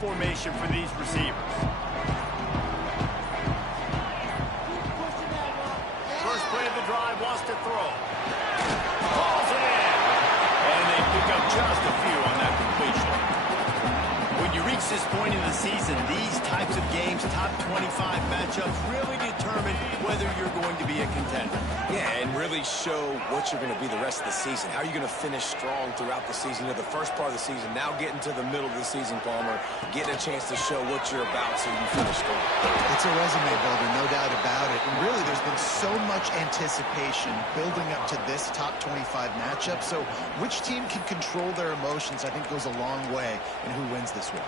formation for these receivers. First play of the drive wants to throw. Calls it in. And they pick up just a few on that completion. When you reach this point in the season, these types of games, top 25 matchups, really determine whether you're going to be a contender. Yeah, and really show what you're going to be the rest of the season. How are you going to finish strong throughout the season? You know, the first part of the season, now getting to the middle of the season, Palmer, getting a chance to show what you're about so you can finish strong. It's a resume builder, no doubt about it. And really, there's been so much anticipation building up to this top 25 matchup. So which team can control their emotions, I think, goes a long way in who wins this one.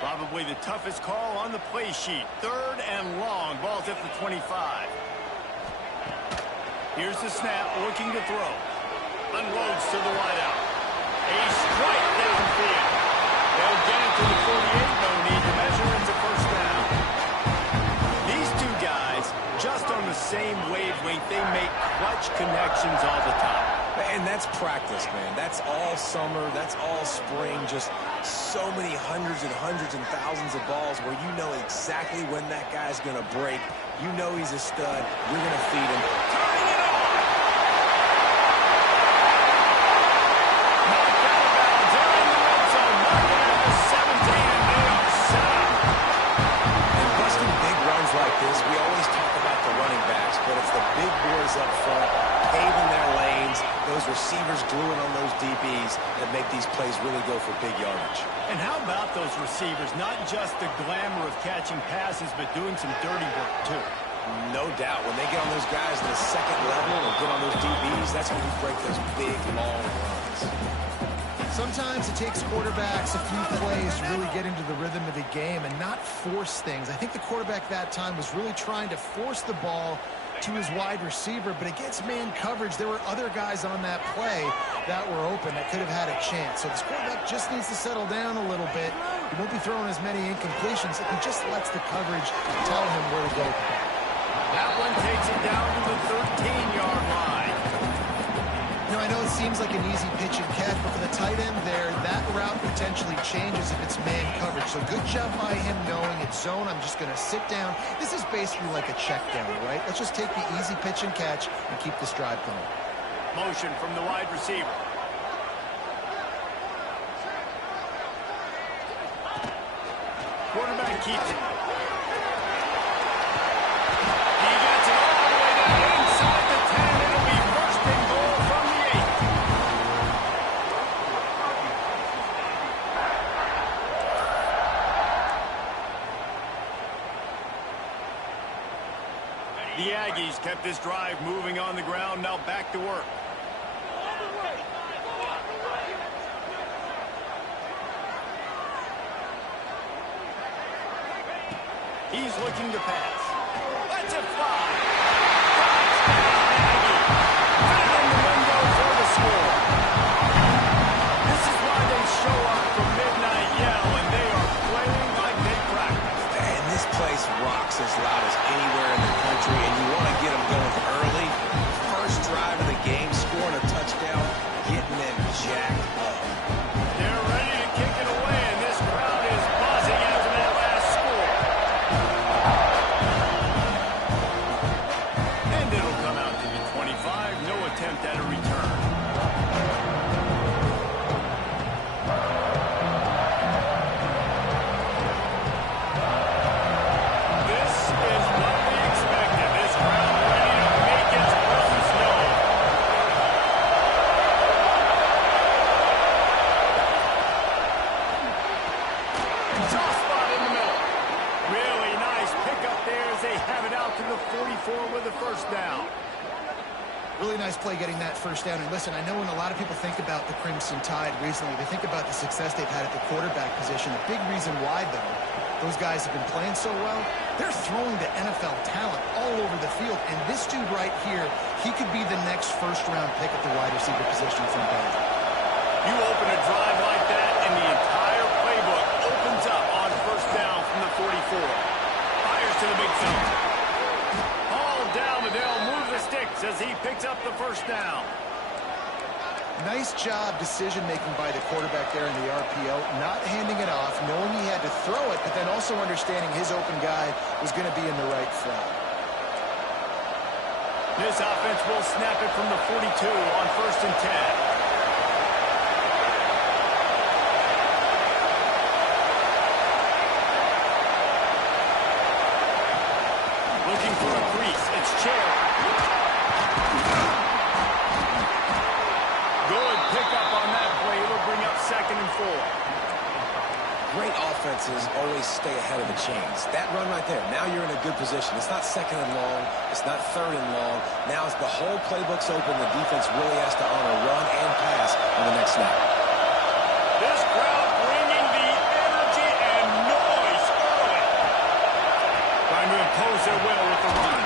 Probably the toughest call on the play sheet. Third and long. Ball's at the 25. Here's the snap, looking to throw. Unloads to the wideout. A strike downfield. They'll get it to the 48. No need to measure. It's a first down. These two guys, just on the same wavelength, they make clutch connections all the time. And that's practice, man. That's all summer. That's all spring. Just so many hundreds and thousands of balls where you know exactly when that guy's going to break. You know he's a stud. You're going to feed him. Turning it on! Knocked out of bounds. They're in the red zone. Marking at the 17, and they are set up. And busting big runs like this, we always talk about the running backs, but it's the big boys up front, paving their lanes, those receivers gluing on those DBs that make these plays really go for big yardage. And how about those receivers? Not just the glamour of catching passes, but doing some dirty work, too. No doubt. When they get on those guys in the second level or get on those DBs, that's when you break those big, long runs. Sometimes it takes quarterbacks a few plays to really get into the rhythm of the game and not force things. I think the quarterback that time was really trying to force the ball to his wide receiver, but against man coverage, there were other guys on that play that were open that could have had a chance. So this quarterback just needs to settle down a little bit. He won't be throwing as many incompletions if he just lets the coverage tell him where to go. That one takes it down to the 13-yard line. You know, I know it seems like an easy pitch and catch, but for the tight end there, that route potentially changes if it's man coverage. So good job by him knowing it's zone. I'm just going to sit down. This is basically like a check down, right? Let's just take the easy pitch and catch and keep this drive going. Motion from the wide receiver. Quarterback keeps it. He gets it all the way down inside the 10. It'll be first and goal from the 8. The Aggies kept this drive moving on the ground. Now back to work. He's looking to pass. Let's it fly. Touchdown, Aggie. Right in the window for the score. This is why they show up for midnight yell, and they are playing like they practice. And this place rocks as loud as anywhere in the country, and you want to get them going early. First drive of the game, scoring a touchdown, getting them jacked up. They're ready to kick it away, and this crowd is buzzing after that last score. And it'll come out to the 25. No attempt at a return. This is what we expected. This crowd ready to make its presence known. Soft spot in the middle. Really nice pickup there as they have it out to the 44 with a first down. Really nice play getting that first down. And listen, I know when a lot of people think about the Crimson Tide recently, they think about the success they've had at the quarterback position. The big reason why, though, those guys have been playing so well, they're throwing to NFL talent all over the field. And this dude right here, he could be the next first-round pick at the wide receiver position from Baylor. You open a drive like that, and the entire as he picks up the first down. Nice job decision-making by the quarterback there in the RPO, not handing it off, knowing he had to throw it, but then also understanding his open guy was going to be in the right front. This offense will snap it from the 42 on 1st and 10. Looking for a crease. It's Cherry. Good pickup on that play. It'll bring up 2nd and 4. Great offenses always stay ahead of the chains. That run right there, now you're in a good position. It's not 2nd and long. It's not 3rd and long. Now as the whole playbook's open, the defense really has to honor run and pass on the next snap. This crowd bringing the energy and noise early. Trying to impose their will with the run.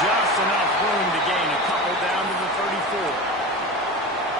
Just enough room to gain a couple down to the 34.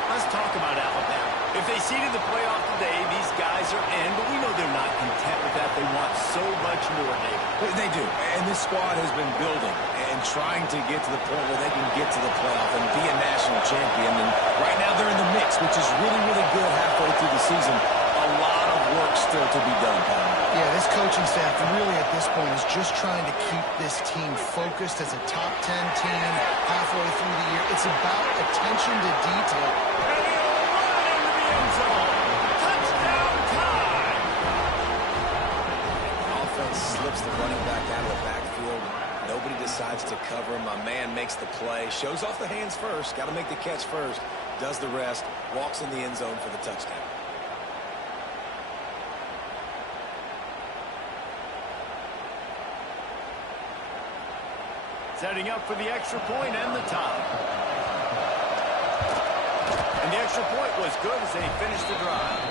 Let's talk about Alabama. If they seeded the playoff today, these guys are in, but we know they're not content with that. They want so much more, David. They do, and this squad has been building and trying to get to the point where they can get to the playoff and be a national champion. And right now they're in the mix, which is really, really good halfway through the season. A lot of work still to be done, Paul. Yeah, this coaching staff really at this point is just trying to keep this team focused as a top 10 team halfway through the year. It's about attention to detail. And he'll run into the end zone. Touchdown time! Offense slips the running back out of the backfield. Nobody decides to cover him. My man makes the play. Shows off the hands first. Got to make the catch first. Does the rest. Walks in the end zone for the touchdown. Setting up for the extra point and the tie. And the extra point was good as they finished the drive.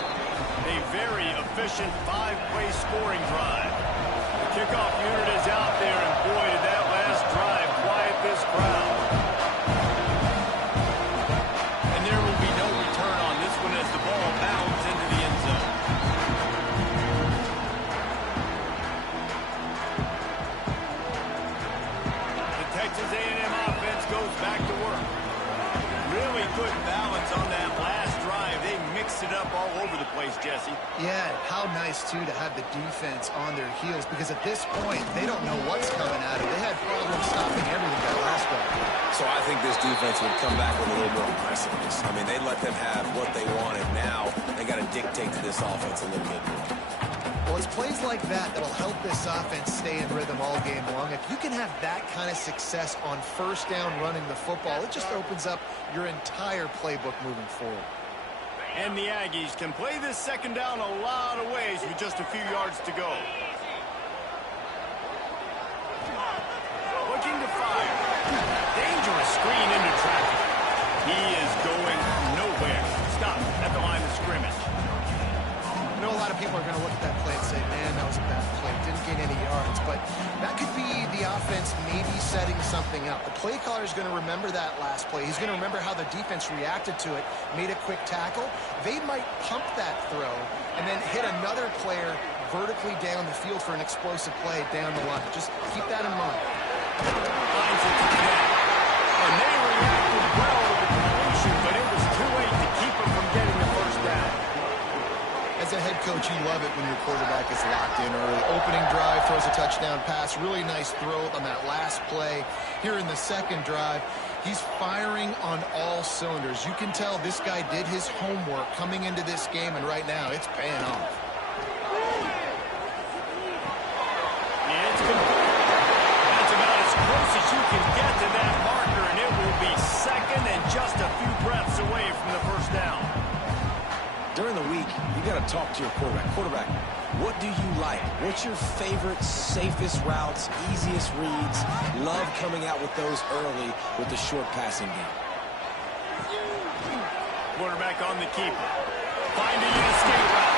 A very efficient 5-play scoring drive. The kickoff unit is out there, and boy, did that last drive quiet this crowd. And there will be no return on this one as the ball bounds into the end zone. Texas A&M offense goes back to work. Really good balance on that last drive. They mixed it up all over the place, Jesse. Yeah, how nice, too, to have the defense on their heels, because at this point, they don't know what's coming at them. They had problems stopping everything that last drive. So I think this defense would come back with a little more aggressiveness. I mean, they let them have what they wanted. Now they got to dictate to this offense a little bit more. Well, it's plays like that that'll help this offense stay in rhythm all game long. If you can have that kind of success on first down running the football, it just opens up your entire playbook moving forward. And the Aggies can play this second down a lot of ways with just a few yards to go. Looking to fire. Dangerous screen into traffic. He is going nowhere. Stop at the line of scrimmage. I know a lot of people are going to look at that play and say, man, that was a bad play. Didn't gain any yards. But that could be the offense maybe setting something up. The play caller is going to remember that last play. He's going to remember how the defense reacted to it, made a quick tackle. They might pump that throw and then hit another player vertically down the field for an explosive play down the line. Just keep that in mind. Finds it again. And they reacted well to the completion, but it was too late to keep him from getting the first down. As a head coach, you love it when your quarterback is locked in early. Opening drive, throws a touchdown pass. Really nice throw on that last play. Here in the second drive, he's firing on all cylinders. You can tell this guy did his homework coming into this game, and right now it's paying off. It's complete. That's about as close as you can get to that marker, and it will be second and just a few breaths away from the first down. During the week, you got to talk to your quarterback. Quarterback, what do you like? What's your favorite, safest routes, easiest reads? Love coming out with those early with the short passing game. Quarterback on the keeper. Finding an escape route.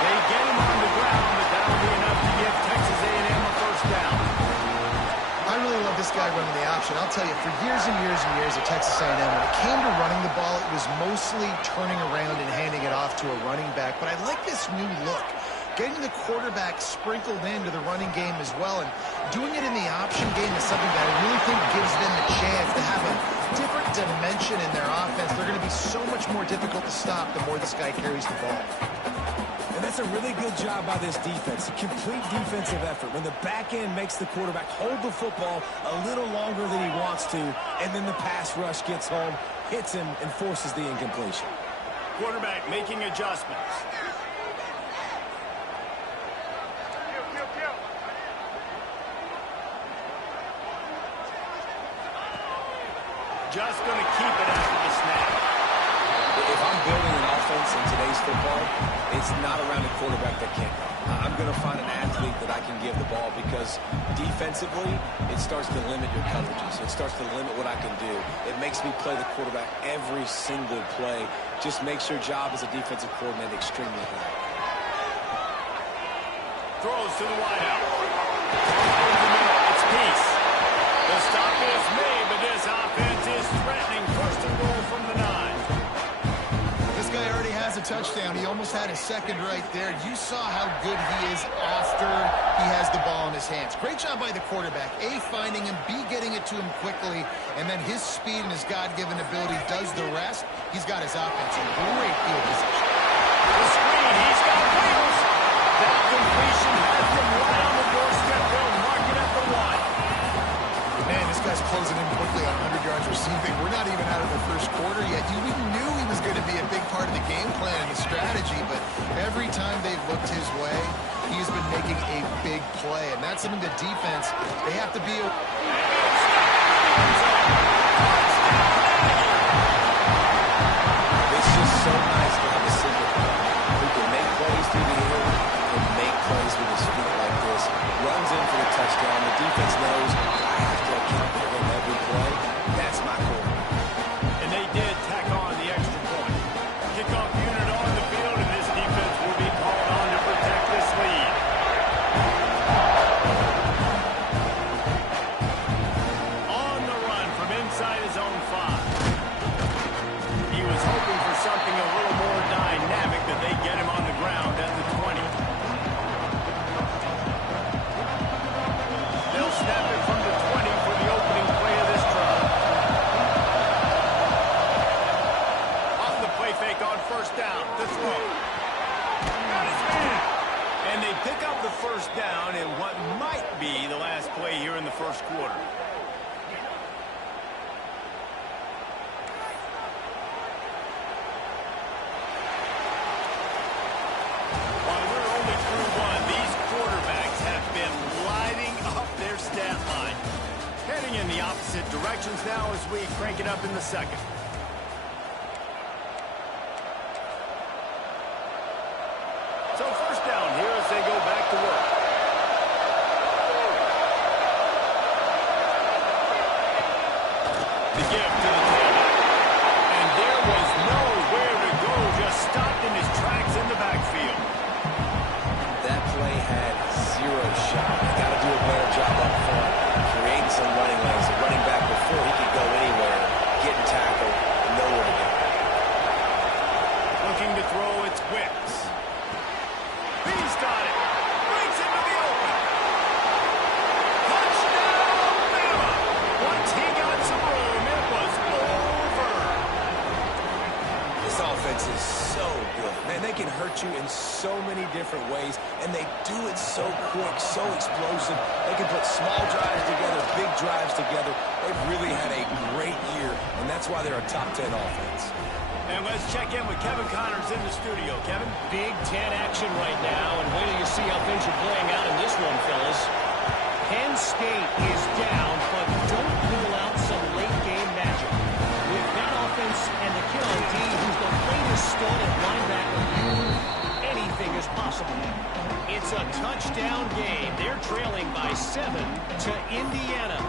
They get him on the ground, but that'll be enough to give Texas A&M a first down. I really love this guy running the option. I'll tell you, for years and years and years at Texas A&M, when it came to running the ball, it was mostly turning around and handing it off to a running back. But I like this new look. getting the quarterback sprinkled into the running game as well, and doing it in the option game is something that I really think gives them a chance to have a different dimension in their offense. They're going to be so much more difficult to stop the more this guy carries the ball. And that's a really good job by this defense. A complete defensive effort. When the back end makes the quarterback hold the football a little longer than he wants to, and then the pass rush gets home, hits him, and forces the incompletion. Quarterback making adjustments. Just going to keep it after the snap. If I'm building an offense in today's football, it's not around a quarterback that can't run. I'm going to find an athlete that I can give the ball because defensively, it starts to limit your coverages. It starts to limit what I can do. It makes me play the quarterback every single play. Just makes your job as a defensive coordinator extremely hard. Throws to the wideout. It's peace. The stop is made, but this offense is threatening. First and goal from the 9. This guy already has a touchdown. He almost had his second right there. You saw how good he is after he has the ball in his hands. Great job by the quarterback. A, finding him, B, getting it to him quickly, and then his speed and his God-given ability does the rest. He's got his offense in great field position. The screen, he's got wheels. That completion has them right on the doorstep. They'll mark it at the 1. Man, this guy's closing in quickly on 100 yards receiving. We're not even out of the first quarter yet. We knew he was going to be a big part of the game plan and the strategy, but every time they've looked his way, he's been making a big play, and that's something the defense, they have to be. It's just so nice to have a single player who can make plays through the air and make plays with his feet like this. Runs in for the touchdown. The defense knows I have to account for him every play. That's my goal. And they did tack on the extra point. Kickoff unit on the field, and this defense will be called on to protect this lead. On the run from inside his own 5. He was hoping for something a little more dynamic, that they get him on the ground at the 20. They'll snap it from the 20 for the opening play of this drive. Off the play fake on first down. The throw. Got his man. And they pick up the first down in what might be the last play here in the first quarter. While we're only through one, these quarterbacks have been lighting up their stat line. Heading in the opposite directions now as we crank it up in the second. So first down here as they go back to work. The give to the tailback. And there was nowhere to go, just stopped in his tracks in the backfield. That play had zero shot. They got to do a better job up front, creating some running lanes. The running back before he could go anywhere, getting tackled, nowhere to go. Looking to throw, it's Wicks. He's got it. Breaks into the open. Touchdown, Bama. Once he got some room, it was over. This offense is so good. Man, they can hurt you in so many different ways, and they do it so quick, so explosive. They can put small drives together, big drives together. They've really had a great year, and that's why they're a top 10 offense. And let's check in with Kevin Connors in the studio. Kevin? Big Ten action right now, and wait till you see how things are playing out in this one, fellas. Penn State is down, but don't rule out some late-game magic. With that offense and the kid on D, who's the latest stud at linebacker, anything is possible. It's a touchdown game. They're trailing by 7 to Indiana.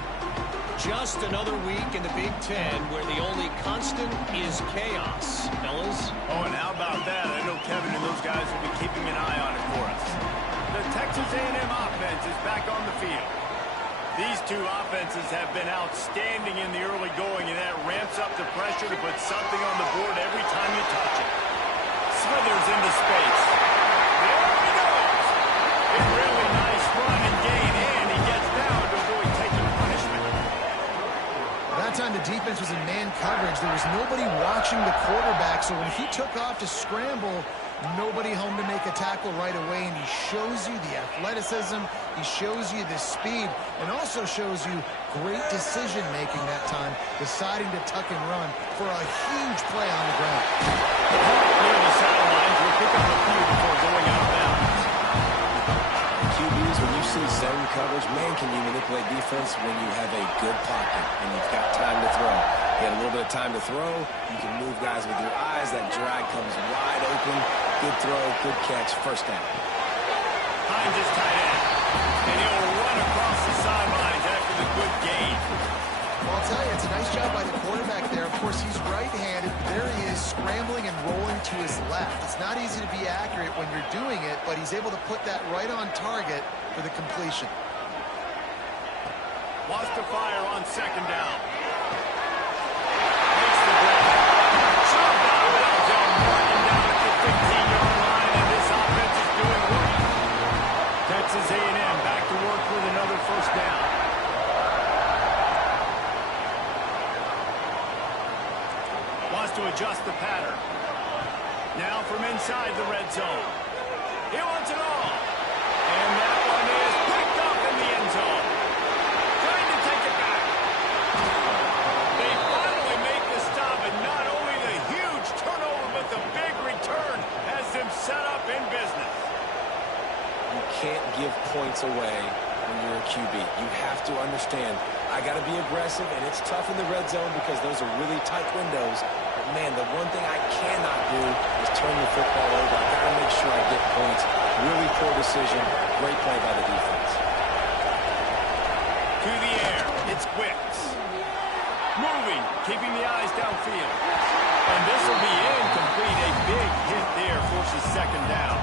Just another week in the Big Ten where the only constant is chaos, fellas. Oh, and how about that? I know Kevin and those guys will be keeping an eye on it for us. The Texas A&M offense is back on the field. These two offenses have been outstanding in the early going, and that ramps up the pressure to put something on the board every time you touch it. Slithers into space. There he goes. coverage. There was nobody watching the quarterback, so when he took off to scramble, nobody home to make a tackle right away, and he shows you the athleticism, he shows you the speed, and also shows you great decision-making that time, deciding to tuck and run for a huge play on the ground. Near the sidelines, we'll pick up a few before going out of bounds. QBs, when you see zone coverage, man, can you manipulate defense when you have a good pocket and you've got time to throw. You got a little bit of time to throw. You can move guys with your eyes. That drag comes wide open. Good throw, good catch, first down. Hines is tight end, and he'll run across the sidelines after the good gain. Well, I'll tell you, it's a nice job by the quarterback there. Of course, he's right-handed. There he is, scrambling and rolling to his left. It's not easy to be accurate when you're doing it, but he's able to put that right on target for the completion. Wants to fire on second down. Makes the grab. Shoved out of bounds, running down at the 15-yard line, and this offense is doing work. Texas A&M back to work with another first down. Wants to adjust the pattern. Now from inside the red zone. He wants it all. And that one is picked up in the end zone. Trying to take it back. They finally make the stop, and not only the huge turnover, but the big return has them set up in business. You can't give points away when you're a QB. You have to understand, I got to be aggressive, and it's tough in the red zone because those are really tight windows. But, man, the one thing I cannot do is turn the football over. I got to make sure I get points. Really poor decision. Great play by the defense. To the air, it's Wicks. Moving, keeping the eyes downfield. And this will be incomplete. A big hit there forces second down.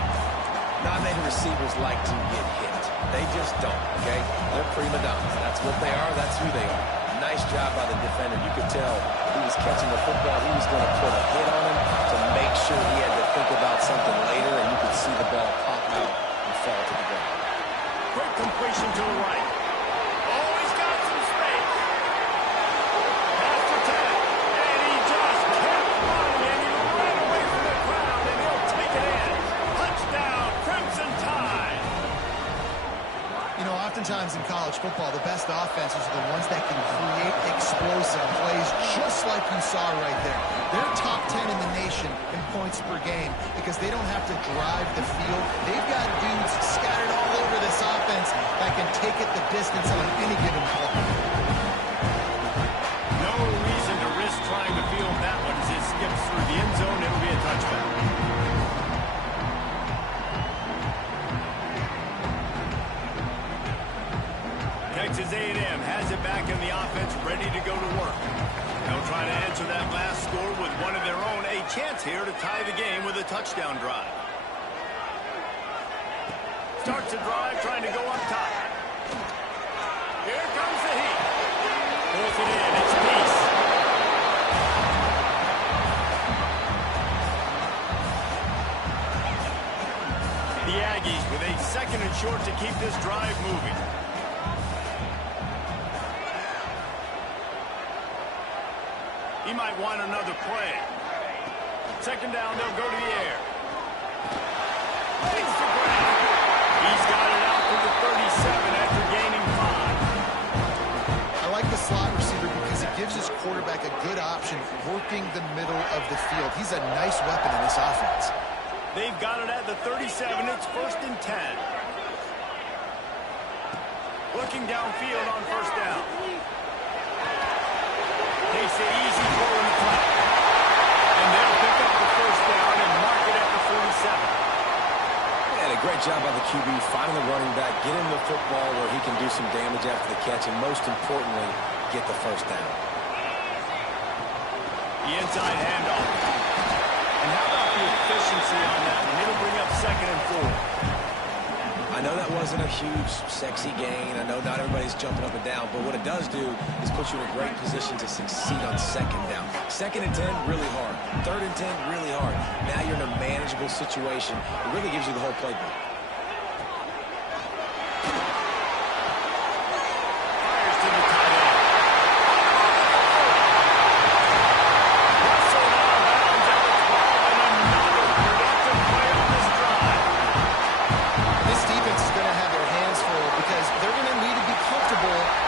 Not many receivers like to get hit. They just don't, okay? They're prima donnas. That's what they are. That's who they are. Nice job by the defender. You could tell he was catching the football. He was going to put a hit on him to make sure he had to think about something later, and you could see the ball pop out and fall to the ground. Quick completion to the right. Oh, he's got some space. Pass to 10. And he just kept running, and he ran away from the crowd, and he'll take it in. Touchdown, Crimson Tide. You know, oftentimes in college football, the best offenses are the ones that can create explosive plays, just like you saw right there. They're top 10 in the nation in points per game because they don't have to drive the field. They've got dudes scattered all over this offense that can take it the distance on any given play. No reason to risk trying to field that one as it skips through the end zone. It'll be a touchdown. Texas A&M has it back in the offense, ready to go to work. They'll try to answer that last score with one of their own. A chance here to tie the game with a touchdown drive. Starts a drive, trying to go up top. Here comes the heat. Pulls it in. It's Peace. The Aggies with a second and short to keep this drive moving. He might want another play. Second down, they'll go to the air. Takes the grab. He's got it out to the 37 after gaining 5. I like the slot receiver because it gives his quarterback a good option working the middle of the field. He's a nice weapon in this offense. They've got it at the 37. It's first and 10. Looking downfield on first down. Takes the easy throw in the flat. And they'll pick up the first down and mark it at the 47. And a great job by the QB finding the running back, get him the football where he can do some damage after the catch, and most importantly, get the first down. The inside handoff. And how about the efficiency on that one? It'll bring up second and 4. I know that wasn't a huge, sexy gain. I know not everybody's jumping up and down, but what it does do is put you in a great position to succeed on second down. Second and 10, really hard. Third and 10, really hard. Now you're in a manageable situation. It really gives you the whole playbook. Fires to the tight end.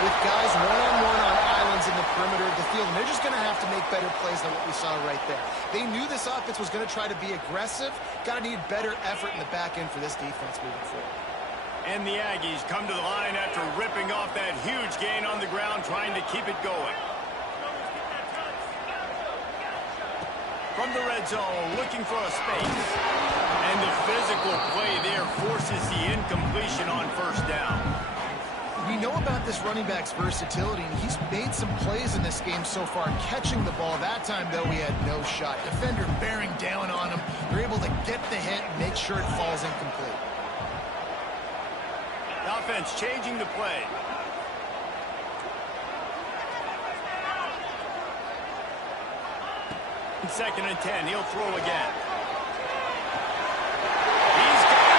with guys one-on-one on islands in the perimeter of the field, and they're just going to have to make better plays than what we saw right there. They knew this offense was going to try to be aggressive. Got to need better effort in the back end for this defense moving forward. And the Aggies come to the line after ripping off that huge gain on the ground, trying to keep it going. From the red zone, looking for a space. And the physical play there forces the incompletion on first down. We know about this running back's versatility, and he's made some plays in this game so far, catching the ball. That time, though, he had no shot. Defender bearing down on him. They're able to get the hit and make sure it falls incomplete. The offense changing the play. Second and 10, he'll throw again. He's got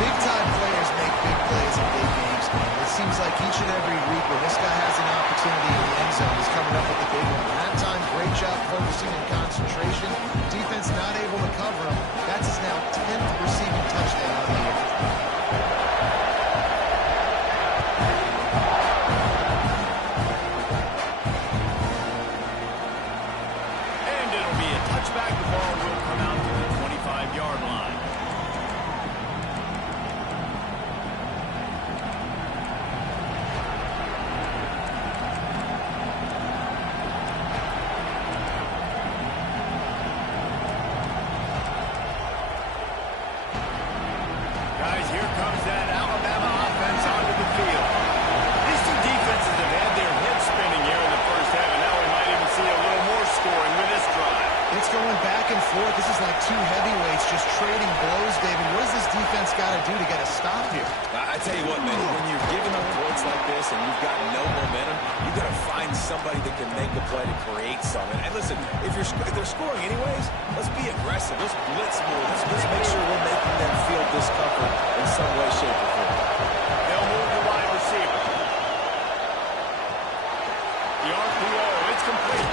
big-time players make big plays in big games, man. It seems like each and every week when this guy has an opportunity in the end zone, he's coming up with the big one. And that time, great job focusing and concentration. Defense not able to cover him. That's his now 10th receiving touchdown on the year. Touchback, the ball will come out to the 25-yard line. Guys, here comes that Alabama offense onto the field. These two defenses have had their heads spinning here in the first half, and now we might even see a little more scoring with this drive. It's going back and forth. This is like two heavyweights just trading blows, David. What does this defense got to do to get a stop here? I tell you what, man, when you're giving up points like this and you've got no momentum, you've got to find somebody that can make a play to create something. And listen, if they're scoring anyways, let's be aggressive. Let's blitz more. Let's make sure we're making them feel discomfort in some way, shape, or form. They'll move the wide receiver. The RPO, it's complete.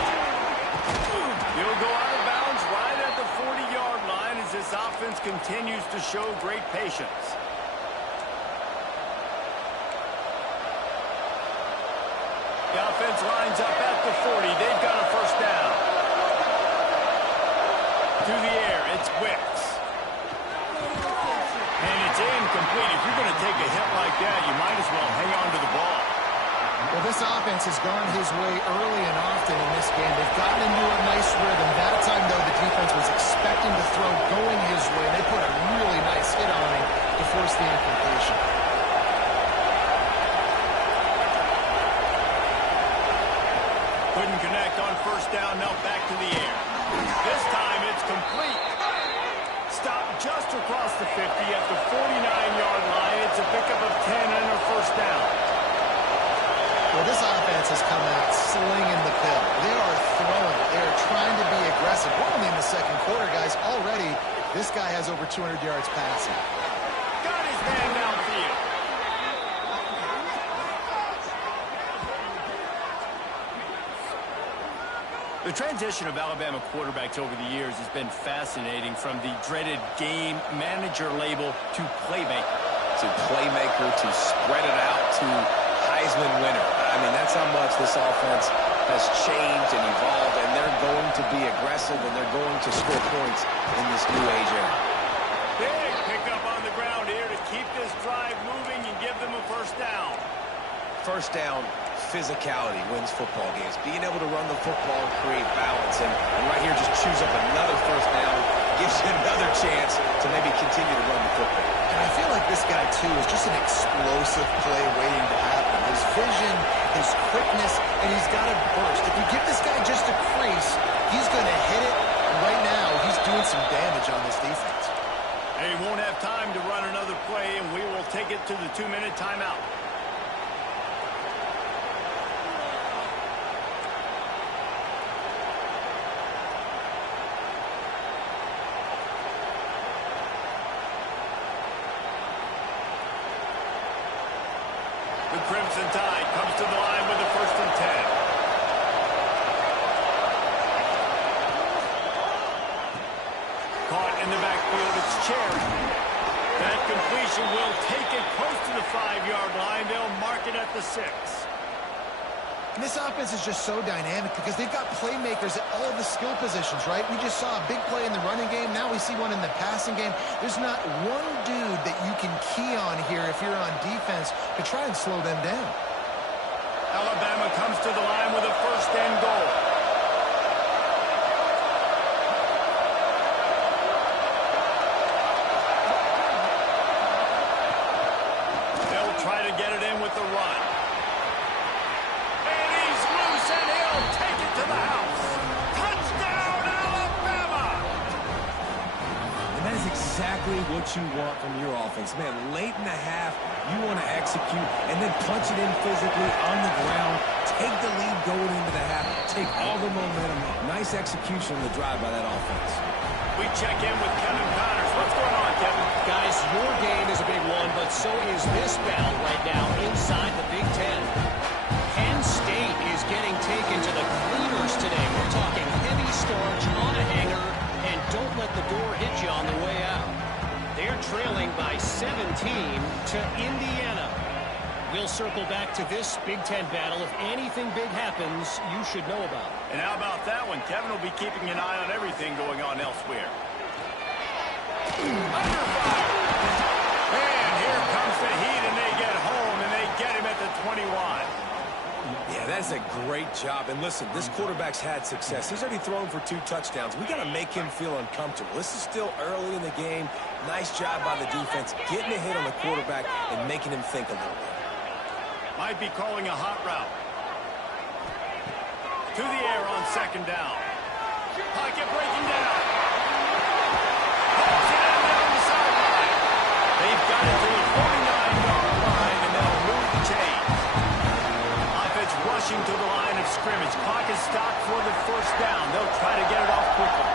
He'll go out of bounds right at the 40-yard line as this offense continues to show great patience. The offense lines up at the 40. They've got a first down. To the air, it's Wicks. And it's incomplete. If you're going to take a hit like that, you might as well hang on to the ball. Well, this offense has gone his way early and often in this game. They've gotten into a nice rhythm. That time, though, the defense was expecting to throw going his way. They put a really nice hit on him to force the incompletion. Couldn't connect on first down. Now back to the air. This time it's complete. Stopped just across the 50 at the 49-yard line. It's a pickup of 10 and a first down. Well, this offense has come out slinging the pill. They are throwing it. They are trying to be aggressive. We're only in the second quarter, guys. Already, this guy has over 200 yards passing. Got his man downfield. The transition of Alabama quarterbacks over the years has been fascinating, from the dreaded game manager label to playmaker. To playmaker, to spread it out, to Heisman winner. I mean, that's how much this offense has changed and evolved, and they're going to be aggressive, and they're going to score points in this new age era. Big pickup on the ground here to keep this drive moving and give them a first down. First down, physicality wins football games. Being able to run the football and create balance, and right here just chews up another first down, gives you another chance to maybe continue to run the football. And I feel like this guy, too, is just an explosive play waiting to happen. His vision, his quickness, and he's got a burst. If you give this guy just a crease, he's going to hit it. And right now, he's doing some damage on this defense. They won't have time to run another play, and we will take it to the 2-minute timeout. The Crimson Tide comes to the line with a 1st and 10. Caught in the backfield. backfield, it's Cherry. That completion will take it close to the 5-yard line. They'll mark it at the 6. And this offense is just so dynamic because they've got playmakers at all the skill positions, right? We just saw a big play in the running game. Now we see one in the passing game. There's not one dude that you can key on here if you're on defense to try and slow them down. Alabama comes to the line with a 1st and goal. They'll try to get it in with the run. And he's loose, and he'll take it to the house. Touchdown, Alabama! And that is exactly what you want from your offense. Man, late in the half, you want to execute and then punch it in physically on the ground. Take the lead going into the half. Take all the momentum. Nice execution on the drive by that offense. We check in with Kevin Connors. What's going on, Kevin? Guys, your game is a big one, but so is this battle right now inside the Big Ten. Penn State is getting taken to the cleaners today. We're talking heavy starch on a hanger, and don't let the door hit you on the way out. They're trailing by 17 to Indiana. We'll circle back to this Big Ten battle. If anything big happens, you should know about it. And how about that one? Kevin will be keeping an eye on everything going on elsewhere. Under fire! And here comes the heat, and they get home, and they get him at the 21. Yeah, that's a great job. And listen, this quarterback's had success. He's already thrown for 2 touchdowns. We got to make him feel uncomfortable. This is still early in the game. Nice job by the defense, getting a hit on the quarterback and making him think a little bit. Might be calling a hot route. To the air on 2nd down. Pocket breaking down. Holds it out down the sideline. They've got it to the 49-yard line, and they'll move the chains. Offense rushing to the line of scrimmage. Clock is stopped for the 1st down. They'll try to get it off quickly.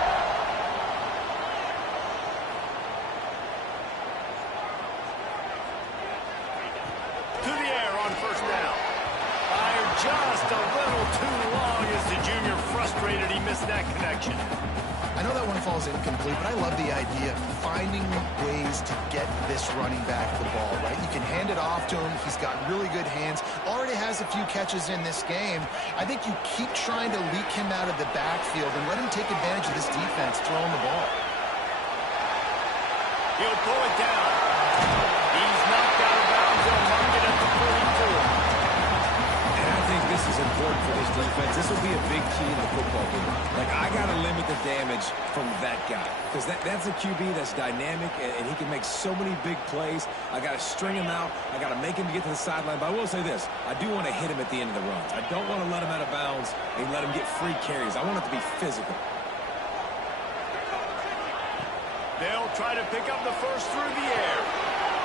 To the air on 1st down. Fired just a little too long as the junior frustrated. He missed that connection. I know that one falls incomplete, but I love the idea of finding ways to get this running back the ball, right? You can hand it off to him. He's got really good hands. Already has a few catches in this game. I think you keep trying to leak him out of the backfield and let him take advantage of this defense throwing the ball. He'll pull it down. He's knocked out of bounds. They'll mark it at the 44. And I think this is important for this defense. This will be a big key in the football game. Like, I got to limit the damage from that guy. Because that's a QB that's dynamic, and he can make so many big plays. I got to string him out. I got to make him get to the sideline. But I will say this. I do want to hit him at the end of the runs. I don't want to let him out of bounds and let him get free carries. I want it to be physical. They'll try to pick up the first through the air.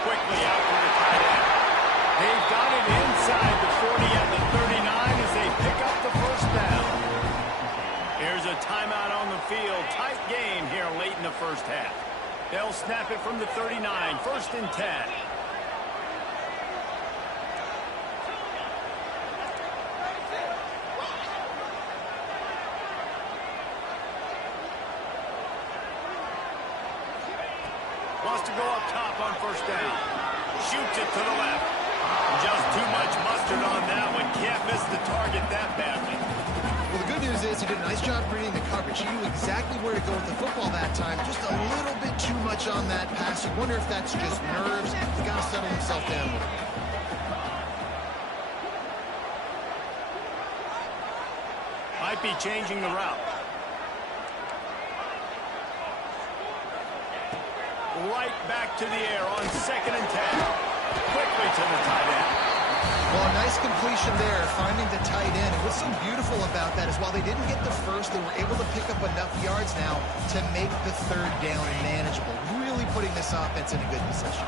Quickly out to the tight end. They've got it inside the 40 at the 39 as they pick up the 1st down. Here's a timeout on the field. Tight game here late in the 1st half. They'll snap it from the 39. 1st and 10. Wants to go up top on 1st down. Shoots it to the left. Just too much mustard on that one. Can't miss the target that badly. Well, the good news is he did a nice job reading the coverage. He knew exactly where to go with the football that time. Just a little bit too much on that pass. You wonder if that's just nerves. He's got to settle himself down with it. Might be changing the route. Right back to the air on 2nd and 10. Quickly to the tight end. Well, a nice completion there, finding the tight end. And what's so beautiful about that is while they didn't get the first, they were able to pick up enough yards now to make the 3rd down manageable. Really putting this offense in a good position.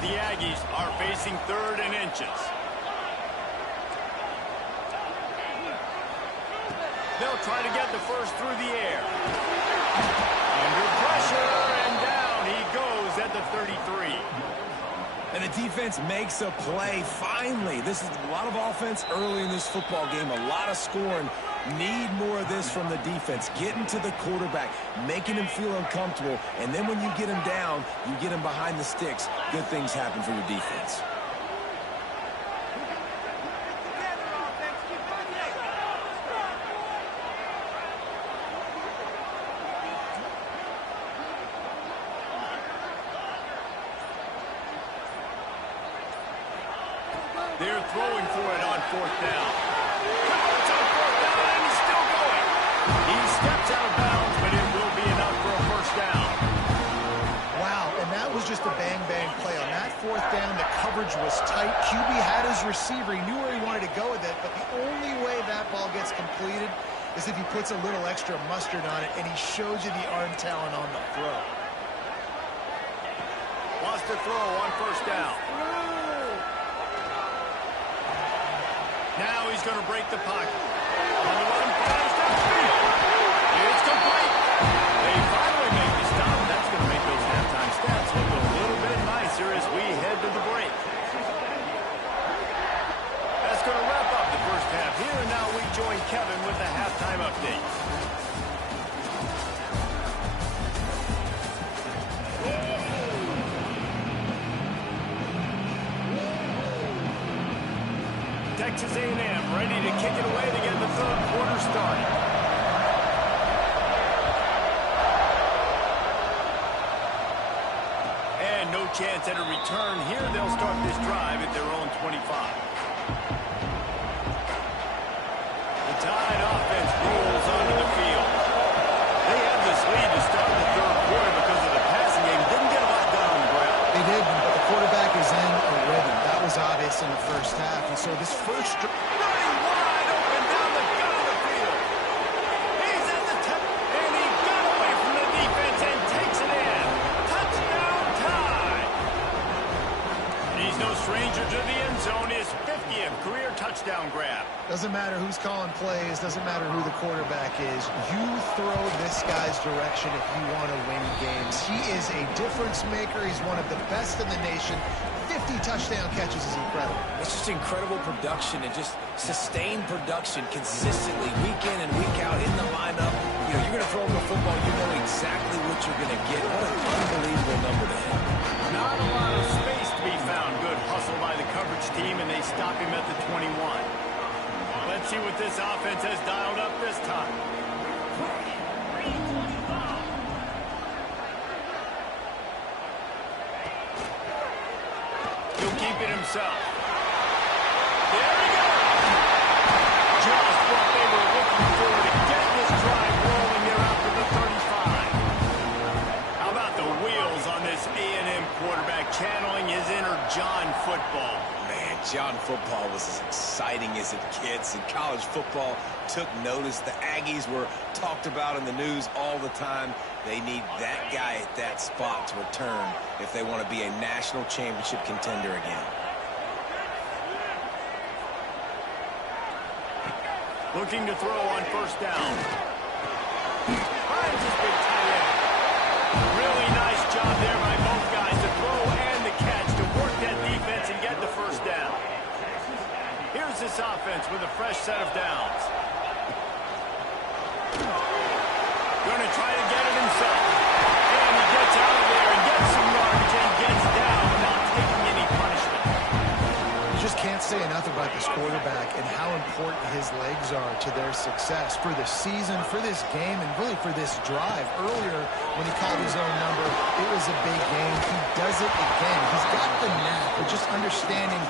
The Aggies are facing 3rd and inches. They'll try to get the first through the air. Under pressure, and down he goes at the 33. And the defense makes a play, finally. This is a lot of offense early in this football game, a lot of scoring. Need more of this from the defense. Getting to the quarterback, making him feel uncomfortable, and then when you get him down, you get him behind the sticks. Good things happen for your defense. They're throwing for it on 4th down. It's on 4th down, and he's still going. He steps out of bounds, but it will be enough for a 1st down. Wow, and that was just a bang-bang play. On that 4th down, the coverage was tight. QB had his receiver. He knew where he wanted to go with it, but the only way that ball gets completed is if he puts a little extra mustard on it, and he shows you the arm talent on the throw. Wants to throw on 1st down. Now he's going to break the pocket. On the run, fires downfield. It's complete. They finally make the stop. That's going to make those halftime stats look a little bit nicer as we head to the break. That's going to wrap up the first half here, and now we join Kevin with the halftime update. Texas A&M ready to kick it away to get the 3rd quarter started. And no chance at a return here. They'll start this drive at their own 25. The Tide offense rolls onto the field. They had this lead to start the 3rd quarter because of the passing game. Didn't get a lot done on the ground. They did, but the quarterback is in a rhythm. That was obvious in the first half. And so this first... Running wide open down the gut of the field. He's at the top, and he got away from the defense and takes it in. Touchdown Tide. He's no stranger to the end zone. His 50th career touchdown grab. Doesn't matter who's calling plays, doesn't matter who the quarterback is. You throw this guy's direction if you want to win games. He is a difference maker. He's one of the best in the nation. 50 touchdown catches is incredible. It's just incredible production and just sustained production consistently week in and week out in the lineup. You know, you're going to throw him the football, you know exactly what you're going to get. What an unbelievable number to hit. Not a lot of space to be found. Good hustle by the coverage team, and they stop him at the 21. Let's see what this offense has dialed up this time. He'll keep it himself. There he goes. Just what they were looking for to get this drive rolling there out to the 35. How about the wheels on this A&M quarterback channeling his inner John football? Man, John football was as exciting as it gets, and college football took notice. The Aggies were talked about in the news all the time. They need that guy at that spot to return if they want to be a national championship contender again. Looking to throw on 1st down. Finds his big tight end. Really nice job there by both guys to throw and the catch to work that defense and get the 1st down. Here's this offense with a fresh set of downs. Going to try to get it himself. And he gets out of there and gets some yardage and gets down without taking any punishment. You just can't say enough about this quarterback and how important his legs are to their success for the season, for this game, and really for this drive. Earlier, when he called his own number, it was a big game. He does it again. He's got the knack of just understanding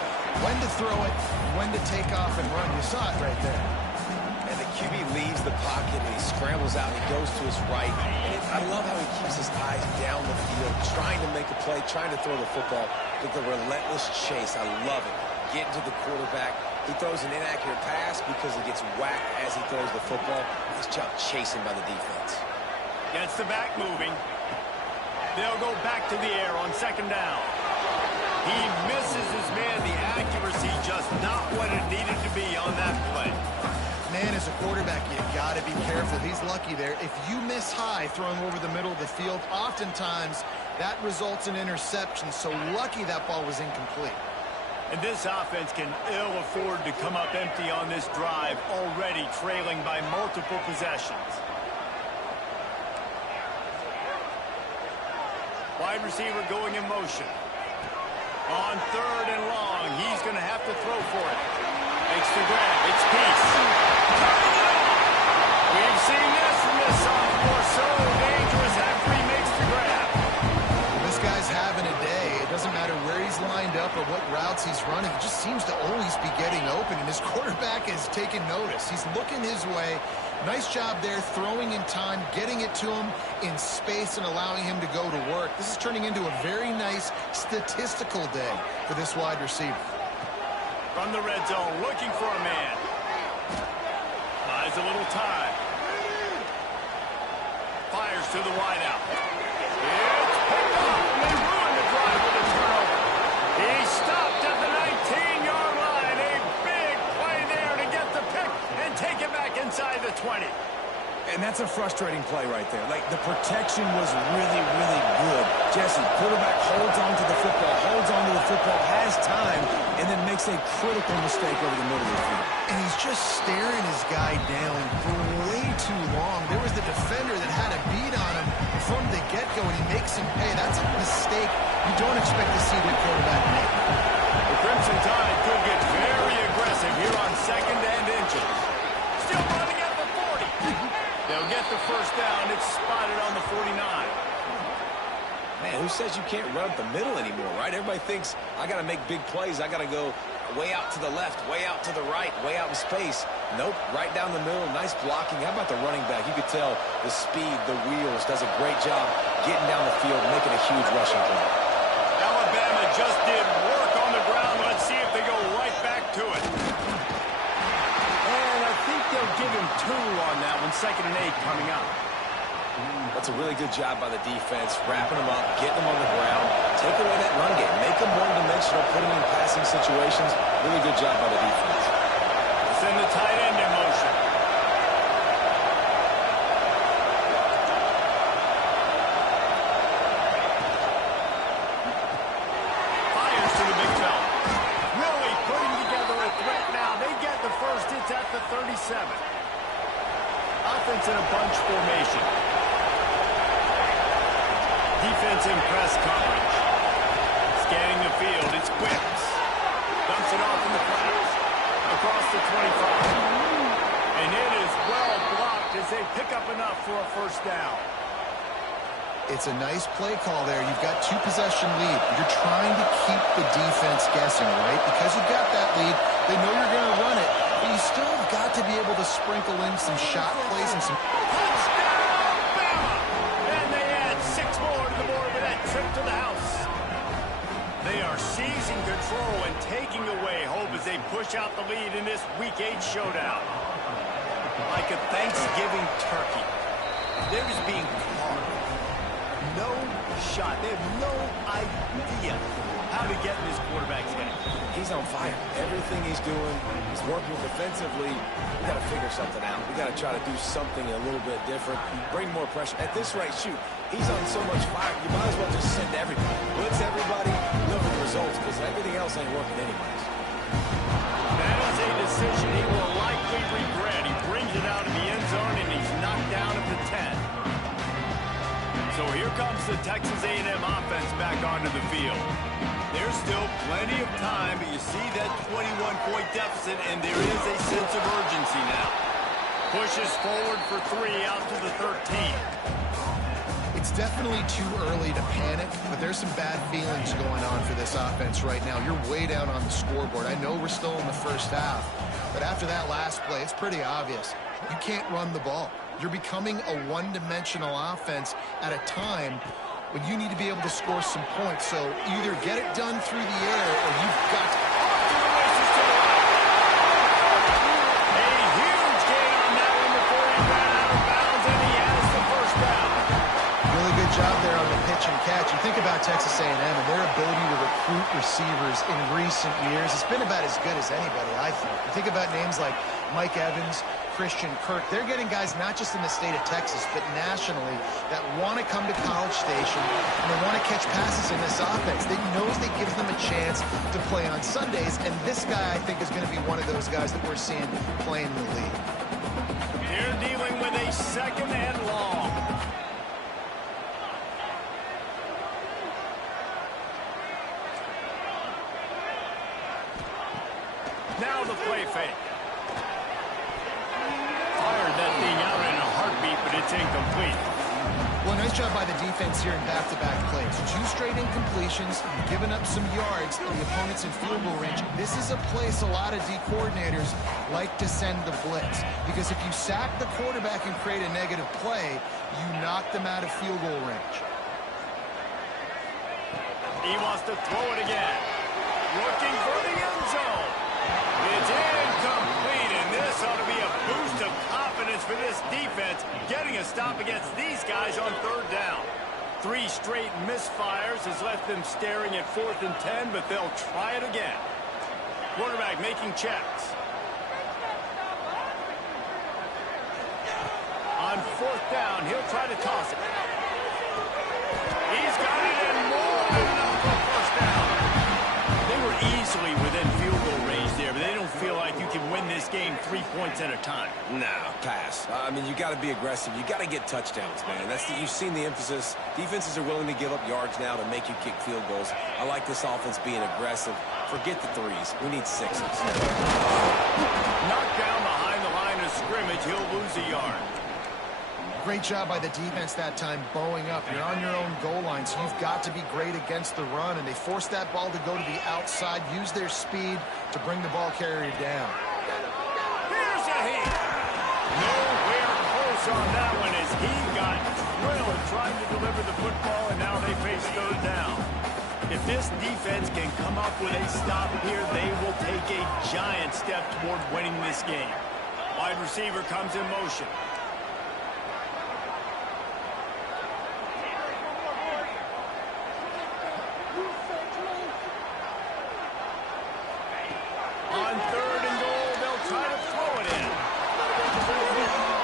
when to throw it, when to take off and run. You saw it right there. And the QB leaves the pocket and he scrambles out and he goes to his right. And I love how he keeps his eyes down the field, trying to make a play, trying to throw the football with the relentless chase. I love it. Getting to the quarterback. He throws an inaccurate pass because he gets whacked as he throws the football. Nice job chasing by the defense. Gets the back moving. They'll go back to the air on 2nd down. He misses his man. The accuracy just not what it needed to be on that play. Man, as a quarterback, you got to be careful. He's lucky there. If you miss high throwing over the middle of the field, oftentimes that results in interception. So lucky that ball was incomplete. And this offense can ill afford to come up empty on this drive, already trailing by multiple possessions. Wide receiver going in motion. On 3rd and long, he's going to have to throw for it. Makes the grab. It's Peace. We've seen this from this sophomore. So dangerous after he makes the grab. This guy's having a day. It doesn't matter where he's lined up or what routes he's running. He just seems to always be getting open, and his quarterback is taking notice. He's looking his way. Nice job there, throwing in time, getting it to him in space and allowing him to go to work. This is turning into a very nice statistical day for this wide receiver. From the red zone, looking for a man. Buys a little time. Fires to the wideout. It's picked off, and they ruin the drive with a turnover. He stopped at the 19-yard line. A big play there to get the pick and take it back inside the 20. And that's a frustrating play right there. Like, the protection was really, really good. Jesse, quarterback holds on to the football, has time, and then makes a critical mistake over the middle of the field. And he's just staring his guy down for way too long. There was the defender that had a beat on him from the get-go, and he makes him pay. That's a mistake you don't expect to see the quarterback make. The Crimson Tide could get very aggressive here on 2nd and inches. Still running at the 40. They'll get the first down. It's spotted on the 49. Man, who says you can't run up the middle anymore, right? Everybody thinks, I got to make big plays. I got to go way out to the left, way out to the right, way out in space. Nope, right down the middle. Nice blocking. How about the running back? You could tell the speed, the wheels, does a great job getting down the field, making a huge rushing play. Alabama just did work on the ground. Let's see if they go right back to it. And I think they'll give him 2 on that one. 2nd and 8 coming up. That's a really good job by the defense, wrapping them up, getting them on the ground, take away that run game, make them one-dimensional, put them in passing situations. Really good job by the defense. Send the tight end in motion. Fires to the big fella. Really putting together a threat now. They get the first. It's at the 37. Offense in a bunch formation. Defense in press coverage. Scanning the field, it's Whips. Dumps it off in the flats. Across the 25. And it is well blocked as they pick up enough for a first down. It's a nice play call there. You've got 2-possession lead. You're trying to keep the defense guessing, right? Because you've got that lead, they know you're going to run it, but you still have got to be able to sprinkle in some shot plays and some... To the house. They are seizing control and taking away hope as they push out the lead in this Week 8 showdown. Like a Thanksgiving turkey. They're just being carved. No shot. They have no idea how to get in this quarterback's head. He's on fire. Everything he's doing, he's working defensively. We got to figure something out. We got to try to do something a little bit different. Bring more pressure. At this rate, shoot, he's on so much fire. You might as well just send everybody. Blitz everybody, look for the results, because everything else ain't working anyways. That is a decision he will likely regret. He brings it out of the end zone, and he's knocked down at the 10. So here comes the Texas A&M offense back onto the field. There's still plenty of time, but you see that 21-point deficit, and there is a sense of urgency now. Pushes forward for 3 out to the 13. It's definitely too early to panic, but there's some bad feelings going on for this offense right now. You're way down on the scoreboard. I know we're still in the first half, but after that last play, it's pretty obvious. You can't run the ball. You're becoming a one-dimensional offense at a time when you need to be able to score some points. So either get it done through the air or you've got to... A huge gain on that one before he ran out of bounds, and he has the first down. Really good job there on the pitch and catch. You think about Texas A&M and their ability to recruit receivers in recent years. It's been about as good as anybody, I think. You think about names like Mike Evans, Christian Kirk. They're getting guys not just in the state of Texas, but nationally that want to come to College Station and they want to catch passes in this offense. They knows that gives them a chance to play on Sundays, and this guy, I think, is going to be one of those guys that we're seeing playing in the league. They're dealing with a second and long. Now the play fake. Fired that thing out in a heartbeat, but it's incomplete. Well, nice job by the defense here in back-to-back plays. 2 straight incompletions, giving up some yards to the opponents in field goal range. This is a place a lot of D coordinators like to send the blitz, because if you sack the quarterback and create a negative play, you knock them out of field goal range. He wants to throw it again. Looking for the end zone. It's incomplete, and this ought to be a boost of confidence for this defense, getting a stop against these guys on 3rd down. 3 straight misfires has left them staring at 4th and 10, but they'll try it again. Quarterback making checks. On 4th down, he'll try to toss it. He's got it in more than enough for a 1st down. They were easily within field goal range there, but they don't feel like you can win this game 3 points at a time. No, pass. I mean, you got to be aggressive. You got to get touchdowns, man. You've seen the emphasis. Defenses are willing to give up yards now to make you kick field goals. I like this offense being aggressive. Forget the 3s. We need 6s. Knocked down behind the line of scrimmage. He'll lose a yard. Great job by the defense that time, bowing up. You're on your own goal line, so you've got to be great against the run, and they forced that ball to go to the outside, use their speed to bring the ball carrier down. Here's a hit. Nowhere close on that one as he got thrilled trying to deliver the football, and now they face 3rd down. If this defense can come up with a stop here, they will take a giant step toward winning this game. Wide receiver comes in motion. On 3rd and goal, they'll try to throw it in.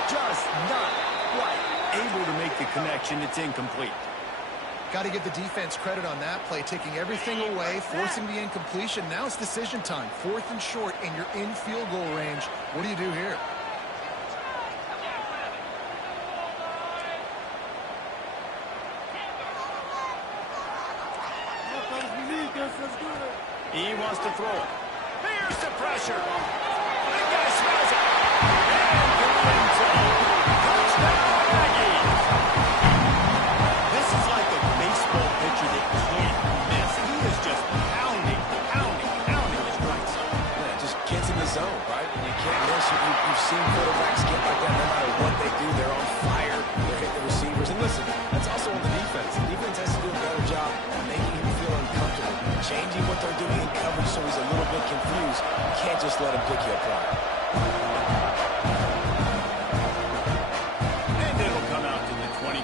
Just not quite able to make the connection. It's incomplete. Got to give the defense credit on that play, taking everything away, forcing the incompletion. Now it's decision time. 4th and short, and you're in field goal range. What do you do here? He wants to throw it. Here's the pressure. That guy smells it. And to the end zone. Touchdown, Aggies. This is like a baseball pitcher that can't miss. He is just pounding his strikes. Yeah, just gets in the zone, right? You can't miss. You've seen quarterbacks get like that no matter what they do. They're on fire. They're hitting the receivers. And listen, that's also on the defense. The defense has to do a better job making him feel uncomfortable, changing what they're doing in coverage so he's a little bit confused. You can't just let him pick you apart. And it'll come out to the 25.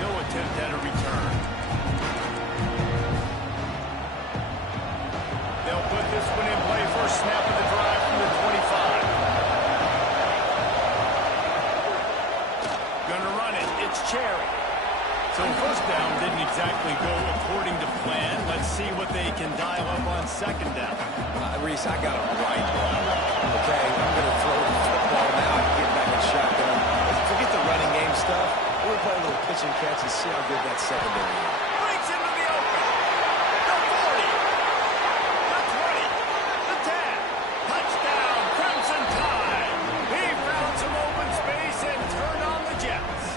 No attempt at a return. They'll put this one in play. First snap of the drive from the 25. Gonna run it. It's Cherry. So 1st down didn't exactly go according to plan. Let's see what they can dial up on 2nd down. Reese, I got him right now. Okay, I'm going to throw the football now and get back in shotgun. Forget the running game stuff. We're going to play a little pitch and catch and see how good that secondary is. Breaks into the open. The 40. The 20. The 10. Touchdown, Crimson Tide. He found some open space and turned on the Jets.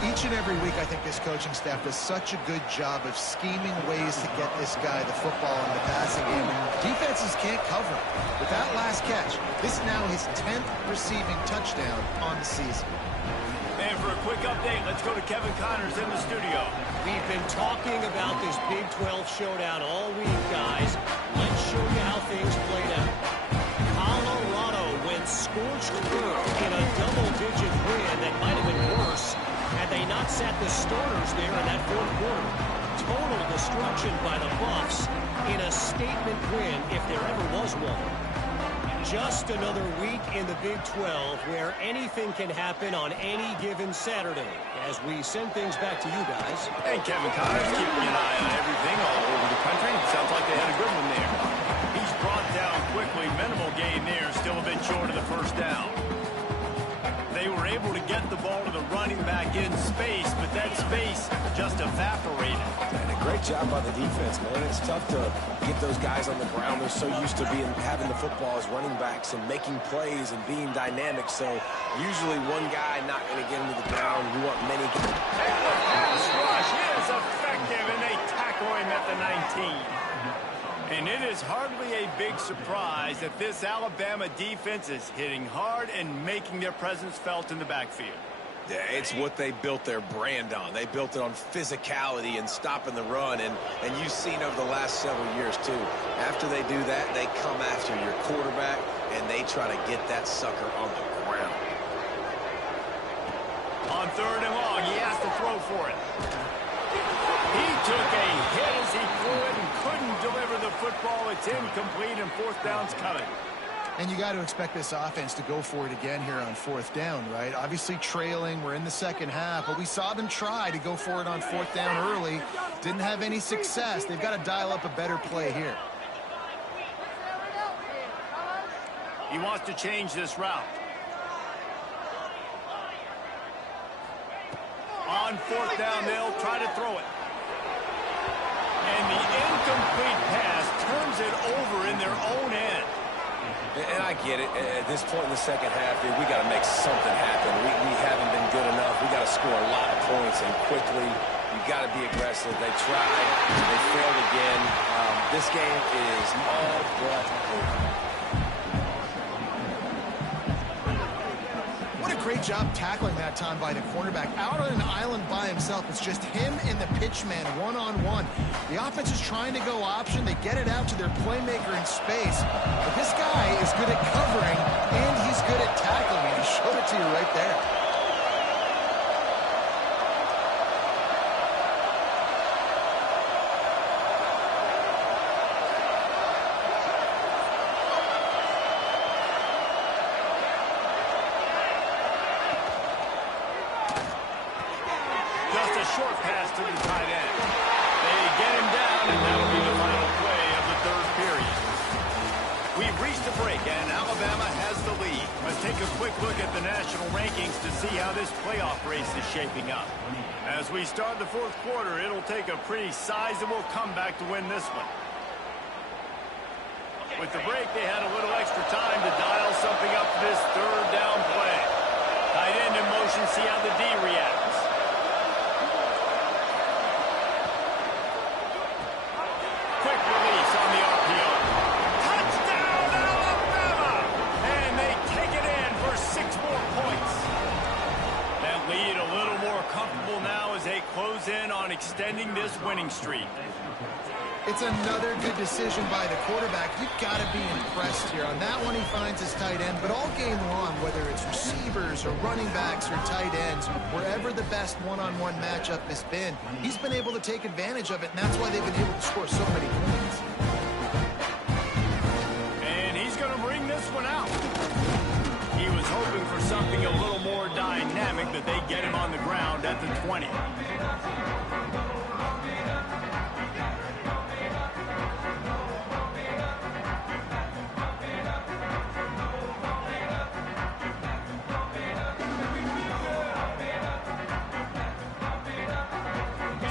Each and every week, I think this coaching staff does such a good job of scheming ways to get this guy the football in the passing game, and defenses can't cover it. With that last catch, this is now his 10th receiving touchdown on the season. And for a quick update, let's go to Kevin Connors in the studio. We've been talking about this Big 12 showdown all week, guys. Let's show you how things played out. Colorado went scorched earth in a double-digit win that might have been worse Had they not sat the starters there in that fourth quarter, total destruction by the Buffs in a statement win if there ever was one. Just another week in the Big 12 where anything can happen on any given Saturday. As we send things back to you guys. And Kevin Connors keeping an eye on everything all over the country. Sounds like they had a good one there. He's brought down quickly. Minimal gain there. Still a bit short of the first down. They were able to get the ball to the running back in space, but that space just evaporated. And a great job by the defense, man. It's tough to get those guys on the ground. They're so used to having the football as running backs and making plays and being dynamic. So usually one guy not going to get into the ground. You want many. And the pass rush is effective, and they tackle him at the 19. And it is hardly a big surprise that this Alabama defense is hitting hard and making their presence felt in the backfield. Yeah, it's what they built their brand on. They built it on physicality and stopping the run, and you've seen over the last several years, too. After they do that, they come after your quarterback, and they try to get that sucker on the ground. On 3rd and long, he has to throw for it. He took a hit as he threw it and couldn't deliver the football. It's incomplete, and 4th down's coming. And you got to expect this offense to go for it again here on 4th down, right? Obviously trailing. We're in the second half, but we saw them try to go for it on 4th down early. Didn't have any success. They've got to dial up a better play here. He wants to change this route. On 4th down, they'll try to throw it. And the incomplete pass turns it over in their own end. And I get it. At this point in the second half, dude, we got to make something happen. We haven't been good enough. We got to score a lot of points and quickly. You got to be aggressive. They tried. They failed again. This game is all but over. What a great job tackling that time by the cornerback. Out on an island by himself. It's just him and the pitchman one-on-one. The offense is trying to go option. They get it out to their playmaker in space. But this guy is good at covering, and he's good at tackling. And he showed it to you right there. Short pass to the tight end. They get him down, and that'll be the final play of the 3rd period. We've reached a break, and Alabama has the lead. Let's take a quick look at the national rankings to see how this playoff race is shaping up. As we start the 4th quarter, it'll take a pretty sizable comeback to win this one. With the break, they had a little extra time to dial something up for this 3rd down play. Tight end in motion, see how the D reacts. Close in on extending this winning streak. It's another good decision by the quarterback. You've got to be impressed here. On that one, he finds his tight end, but all game long, whether it's receivers or running backs or tight ends, wherever the best one-on-one matchup has been, he's been able to take advantage of it, and that's why they've been able to score so many points. And he's going to bring this one out. He was hoping for something a little more dynamic, but they get him on the ground at the 20.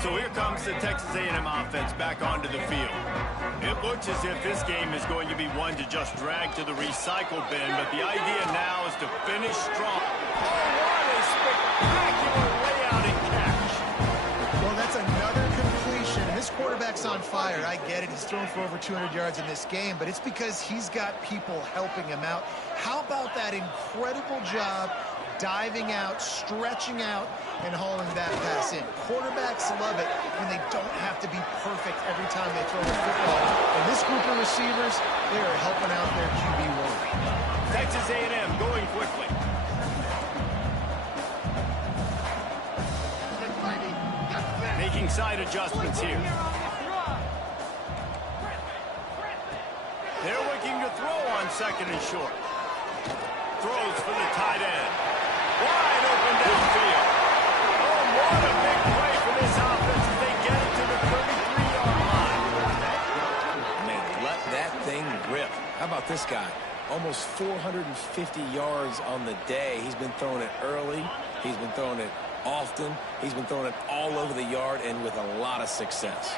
So here comes the Texas A&M offense back onto the field. It looks as if this game is going to be one to just drag to the recycle bin, but the idea now is to finish strong. Oh, what a spectacular layout and catch. Well, that's another completion. This quarterback's on fire. I get it. He's thrown for over 200 yards in this game, but it's because he's got people helping him out. How about that incredible job diving out, stretching out, and hauling that pass in? Quarterbacks love it when they don't have to be perfect every time they throw the football. And this group of receivers, they are helping out their QB1. Texas A&M going quickly. making side adjustments here. They're looking to throw on second and short. Throws for the tight end. Wide open downfield. Oh, what a big play for this offense as they get it to the 33-yard line. Man, let that thing rip. How about this guy? Almost 450 yards on the day. He's been throwing it early. He's been throwing it often. He's been throwing it all over the yard and with a lot of success.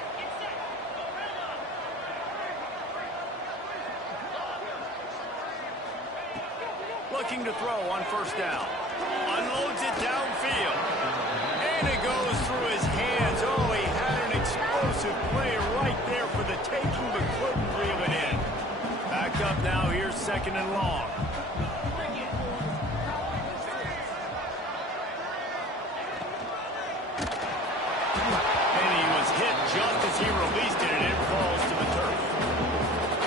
Looking to throw on first down. Unloads it downfield. And it goes through his hands. Oh, he had an explosive play right there for the taking, but couldn't reel it in. Back up now. Here's second and long. And he was hit just as he released it, and it falls to the turf.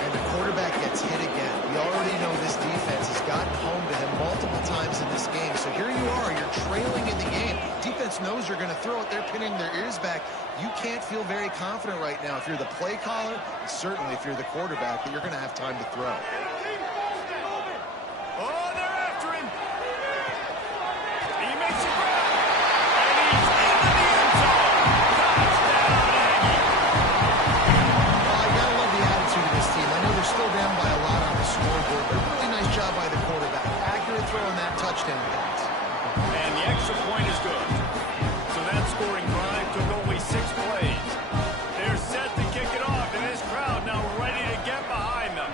And the quarterback gets hit again. We already know this defense has gotten home to him multiple times in this game. So here you are, you're trailing in the game. Defense knows you're going to throw it. They're pinning their ears back. You can't feel very confident right now if you're the play caller, and certainly if you're the quarterback, that you're going to have time to throw. Oh, they're after him. He makes a grab. And he's in the end zone. Touchdown, Aggie. Well, you got to love the attitude of this team. I know they're still down by a lot on the scoreboard, but a really nice job by the quarterback. Accurate throw on that touchdown pass. And the extra point is good. So that scoring drive took only 6 plays. They're set to kick it off, and this crowd now ready to get behind them.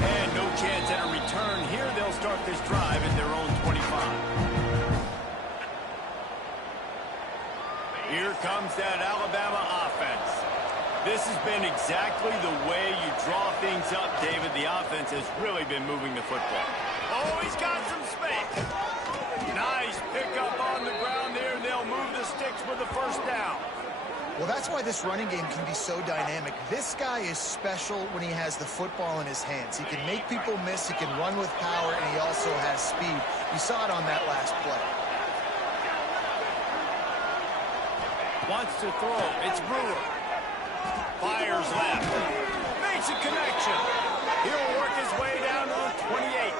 And no chance at a return here. They'll start this drive at their own 25. Here comes that Alabama offense. This has been exactly the way you draw things up, David. The offense has really been moving the football. Oh, he's got some space. Nice pickup on the ground there. They'll move the sticks for the first down. Well, that's why this running game can be so dynamic. This guy is special when he has the football in his hands. He can make people miss, he can run with power, and he also has speed. You saw it on that last play. Wants to throw. It's Brewer. Fires left. Makes a connection. He'll work his way down to the 28.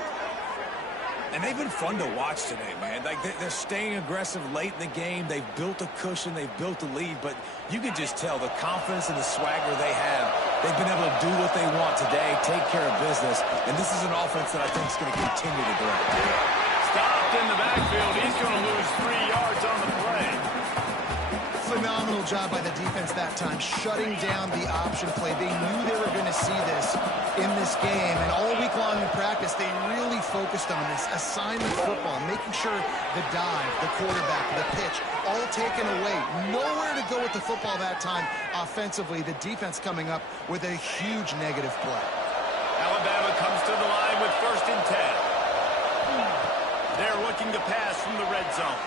And they've been fun to watch today, man. Like they're staying aggressive late in the game. They've built a cushion. They've built a lead. But you can just tell the confidence and the swagger they have. They've been able to do what they want today, take care of business. And this is an offense that I think is going to continue to grow. Stopped in the backfield. He's going to lose 3 yards on the play. Phenomenal job by the defense that time, shutting down the option play. They knew they were going to see this in this game, and all week long in practice, they really focused on this assignment football, making sure the dive, the quarterback, the pitch, all taken away. Nowhere to go with the football that time offensively. The defense coming up with a huge negative play. Alabama comes to the line with 1st and 10. They're looking to pass from the red zone.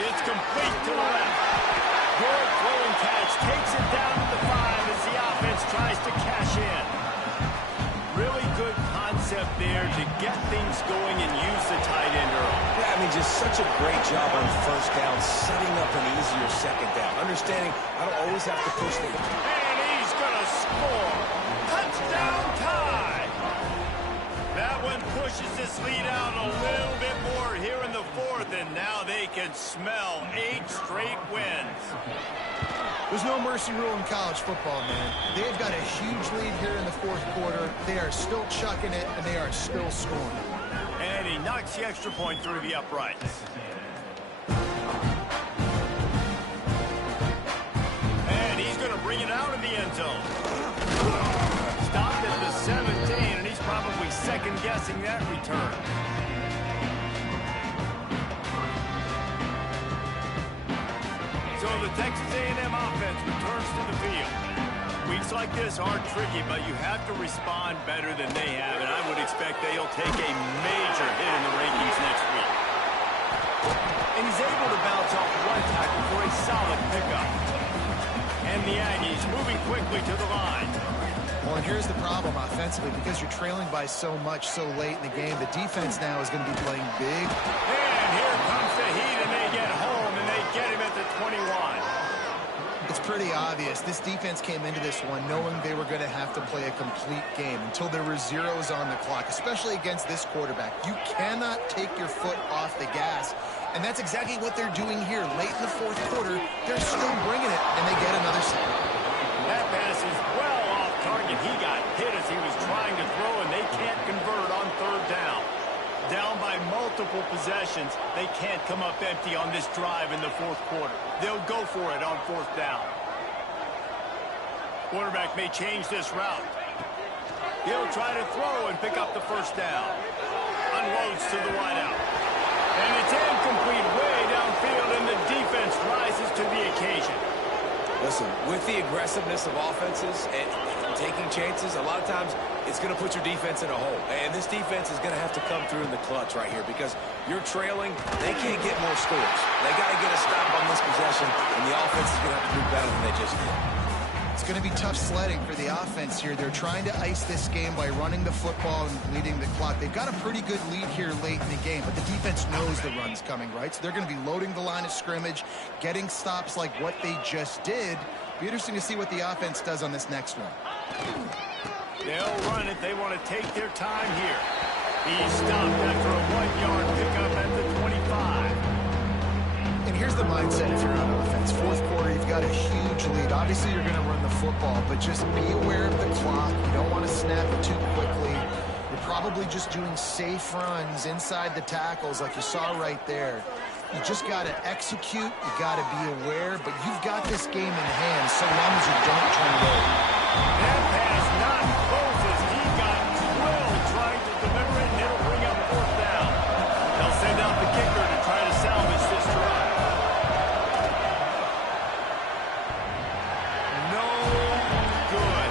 It's complete to the left. Good throw and catch. Takes it down to the 5 as the offense tries to cash in. Really good concept there to get things going and use the tight end early. Yeah, I mean, just such a great job on first down, setting up an easier second down. Understanding I don't always have to push the... And he's going to score. Touchdown tie. That one pushes this lead out a little bit more here in the 4th, and now they can smell 8 straight wins. There's no mercy rule in college football, man. They've got a huge lead here in the 4th quarter. They are still chucking it, and they are still scoring. And he knocks the extra point through the uprights. And he's going to bring it out in the end zone. Stopped at the 17, and he's probably second-guessing that return. So the Texas A&M offense returns to the field. Weeks like this are tricky, but you have to respond better than they have, and I would expect they'll take a major hit in the rankings next week. And he's able to bounce off one tackle for a solid pickup. And the Aggies moving quickly to the line. Well, and here's the problem offensively, because you're trailing by so much so late in the game, the defense now is going to be playing big. And pretty obvious. This defense came into this one knowing they were going to have to play a complete game until there were zeros on the clock, especially against this quarterback. You cannot take your foot off the gas, and that's exactly what they're doing here. Late in the fourth quarter, they're still bringing it, and they get another sack. That pass is well off target. He got hit as he was trying to throw, and they can't convert on third down. Down by multiple possessions, they can't come up empty on this drive in the fourth quarter. They'll go for it on fourth down. Quarterback may change this route. He'll try to throw and pick up the first down. Unloads to the wideout. And it's incomplete way downfield, and the defense rises to the occasion. Listen, with the aggressiveness of offenses and taking chances, a lot of times it's going to put your defense in a hole. And this defense is going to have to come through in the clutch right here because you're trailing. They can't get more scores. They got to get a stop on this possession, and the offense is going to have to do better than they just did. It's going to be tough sledding for the offense here. They're trying to ice this game by running the football and leading the clock. They've got a pretty good lead here late in the game, but the defense knows the run's coming, right? So they're going to be loading the line of scrimmage, getting stops like what they just did. Be interesting to see what the offense does on this next one. They'll run it. They want to take their time here. He's stopped after a 1-yard pickup at the 25. And here's the mindset if you're on offense. Fourth quarter, you've got a huge lead. Obviously, you're going to run the football, but just be aware of the clock. You don't want to snap it too quickly. You're probably just doing safe runs inside the tackles like you saw right there. You just got to execute. You got to be aware, but you've got this game in hand so long as you don't turn it over. That pass not close as he got drilled trying to deliver it, and it'll bring up fourth down. They'll send out the kicker to try to salvage this drive. No good.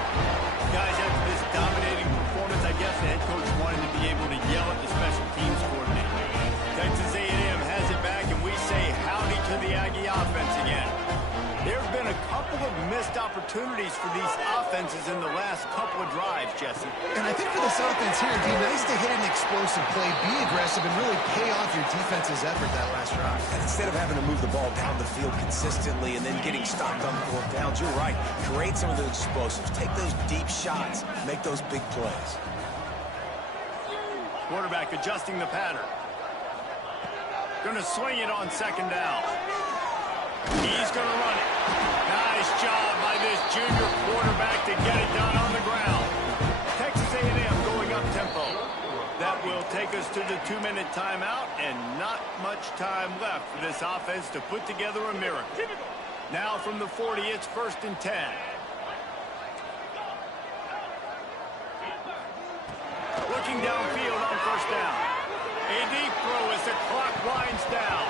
Guys, after this dominating performance, I guess the head coach wanted to be able to yell at the special teams coordinator. Texas A&M has it back, and we say howdy to the Aggie offense again. There have been a couple of missed opportunities for these offenses in the last couple of drives, Jesse. And I think for this offense here, it'd be nice to hit an explosive play, be aggressive, and really pay off your defense's effort that last drive. And instead of having to move the ball down the field consistently and then getting stopped on 4th downs, you're right. Create some of those explosives. Take those deep shots. Make those big plays. Quarterback adjusting the pattern. Going to swing it on second down. He's going to run it. Nice job by this junior quarterback to get it done on the ground. Texas A&M going up tempo. That will take us to the 2-minute timeout, and not much time left for this offense to put together a miracle. Now from the 40, it's 1st and 10. Looking downfield on first down. A deep throw as the clock winds down.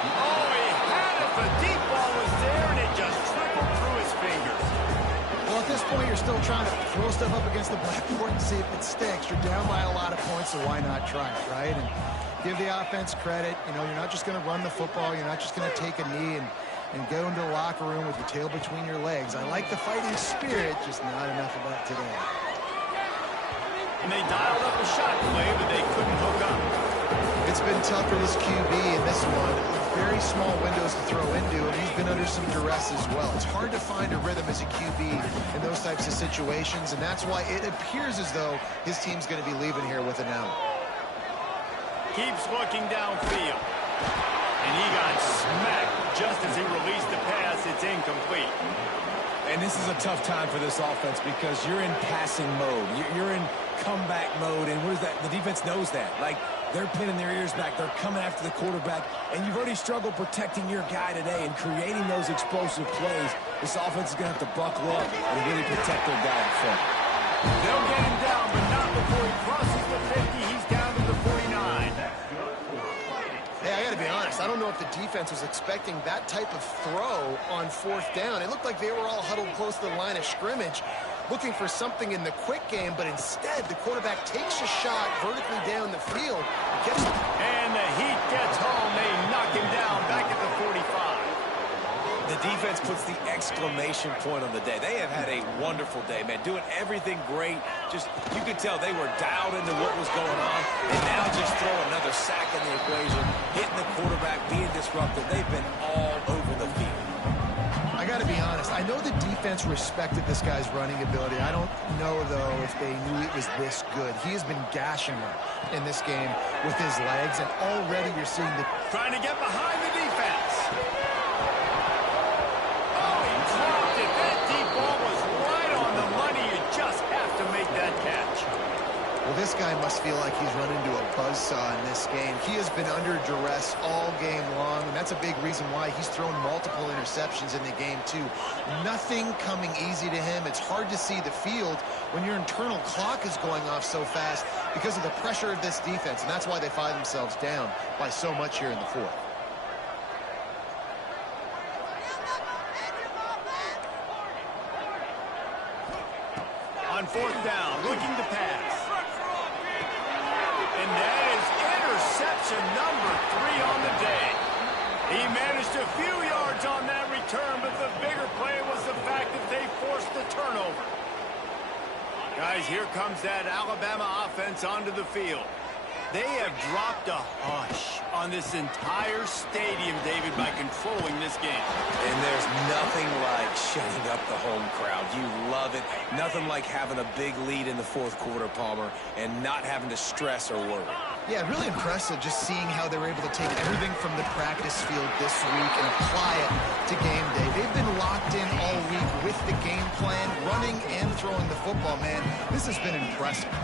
Oh, he had it. The deep ball was there, and it just trickled through his fingers. Well, at this point, you're still trying to throw stuff up against the blackboard and see if it sticks. You're down by a lot of points, so why not try it, right? And give the offense credit. You know, you're not just going to run the football. You're not just going to take a knee and go into the locker room with your tail between your legs. I like the fighting spirit, just not enough of that today. And they dialed up a shot play, but they couldn't hook up. It's been tough for this QB in this one. Very small windows to throw into, and he's been under some duress as well. It's hard to find a rhythm as a QB in those types of situations, and that's why it appears as though his team's going to be leaving here with an L. Keeps looking downfield. And he got smacked just as he released the pass. It's incomplete. And this is a tough time for this offense because you're in passing mode. You're in comeback mode, and what is that? The defense knows that. Like, they're pinning their ears back. They're coming after the quarterback, and you've already struggled protecting your guy today and creating those explosive plays. This offense is going to have to buckle up and really protect their guy in front. They'll get him down, but not before he crosses the 50. He's down to the 49. Hey, I got to be honest. I don't know if the defense was expecting that type of throw on 4th down. It looked like they were all huddled close to the line of scrimmage, looking for something in the quick game, but instead the quarterback takes a shot vertically down the field. And the heat gets home. They knock him down back at the 45. The defense puts the exclamation point on the day. They have had a wonderful day, man, doing everything great. Just, you could tell they were dialed into what was going on, and now just throw another sack in the equation, hitting the quarterback, being disruptive. They've been all over the field. I got got to be honest. I know the defense respected this guy's running ability. I don't know, though, if they knew it was this good. He has been gashing them in this game with his legs, and already you're seeing the... Trying to get behind the defense. Oh, he dropped it. That deep ball was right on the money. You just have to make that catch. Well, this guy must feel like he's run into a buzzsaw in this game. He has been under duress all game long, and that's a big reason why he's thrown multiple interceptions in the game, too. Nothing coming easy to him. It's hard to see the field when your internal clock is going off so fast because of the pressure of this defense, and that's why they find themselves down by so much here in the fourth. On fourth down, looking to pass. And that is interception number 3 on the day. He managed a few yards on that return, but the bigger play was the fact that they forced the turnover. Guys, here comes that Alabama offense onto the field. They have dropped a hush on this entire stadium, David, by controlling this game. And there's nothing like shutting up the home crowd. You love it. Nothing like having a big lead in the fourth quarter, Palmer, and not having to stress or worry. Yeah, really impressive just seeing how they were able to take everything from the practice field this week and apply it to game day. They've been locked in all week with the game plan, running and throwing the football, man. This has been impressive.